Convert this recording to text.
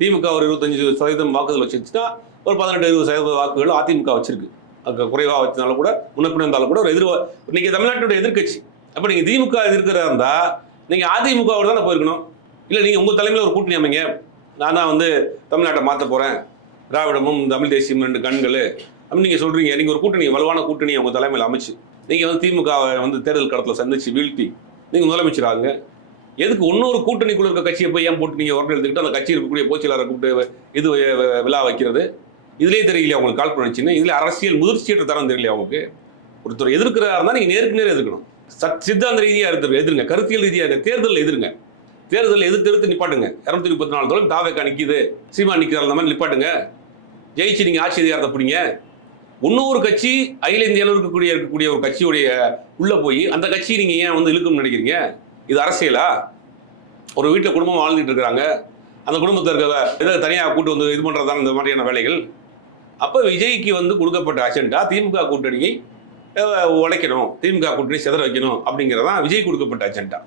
திமுக ஒரு 25% வாக்குகள் வச்சிருச்சுன்னா ஒரு 18-20% வாக்குகள் அதிமுக வச்சிருக்கு. அது குறைவாக வச்சனால கூட முன்னப்பின் இருந்தாலும் கூட ஒரு இன்னைக்கு தமிழ்நாட்டுடைய எதிர்க்கட்சி. அப்போ நீங்கள் திமுக எதிர்க்கிறதா இருந்தால் நீங்கள் அதிமுகவோடு தானே போயிருக்கணும். இல்லை நீங்கள் உங்கள் தலைமையில் ஒரு கூட்டணி அமைங்க, நான் தான் தமிழ்நாட்டை மாற்ற போகிறேன், திராவிடமும் தமிழ் தேசியம் 2 கண்கள் அப்படின்னு நீங்கள் சொல்கிறீங்க. நீங்கள் ஒரு கூட்டணி, வலுவான கூட்டணி உங்கள் தலைமையில் அமைச்சு நீங்கள் திமுகவை தேர்தல் களத்தில் சந்திச்சு வீழ்த்தி நீங்கள் முதலமைச்சர் ஆகுங்க. எதுக்கு இன்னொரு கூட்டணிக்குள்ள இருக்க கட்சியை போய் ஏன் போட்டு நீங்கள் உடனே எடுத்துக்கிட்டு அந்த கட்சி இருக்கக்கூடிய பொதுச்செயலாளரை கூப்பிட்டு இது விழா வைக்கிறது? இதுலேயே தெரியலையா உங்களுக்கு காழ்ப்புணர்ச்சின்னு? இதில் அரசியல் முதிர்ச்சியற்ற தரம் தெரியலையா உங்களுக்கு? ஒருத்தர் எதிர்க்கிறதா இருந்தால் நீங்கள் நேருக்கு நேரம் எதிர்க்கணும். சித்தாந்த ரீதியாக எதிருங்க, கருத்தியல் ரீதியாக தேர்தலில் எதிருங்க. தேர்தலில் எதிர்த்து நிப்பாட்டுங்க. 234 தொழில் தாவேக்கா நிற்கிது, சீமா நிற்கிறார், அந்த மாதிரி நிப்பாட்டுங்க. ஜெயிச்சு நீங்கள் ஆட்சி அதிகாரத்தை பிடிங்க. இன்னொரு கட்சி அகில இந்தியாவில் இருக்கக்கூடிய ஒரு கட்சியுடைய உள்ள போய் அந்த கட்சியை நீங்கள் ஏன் இழுக்கணும்னு நினைக்கிறீங்க? இது அரசியலா? ஒரு வீட்டில் குடும்பம் வாழ்ந்துட்டு இருக்கிறாங்க, அந்த குடும்பத்தில் இருக்க ஏதாவது தனியாக கூட்டு இது பண்ணுறதான இந்த மாதிரியான வேலைகள். அப்போ விஜய்க்கு கொடுக்கப்பட்ட அஜெண்டா திமுக கூட்டணியை உடைக்கணும், திமுக கூட்டணி சிதற வைக்கணும் அப்படிங்கிறதான் விஜய் கொடுக்கப்பட்ட அஜெண்டா.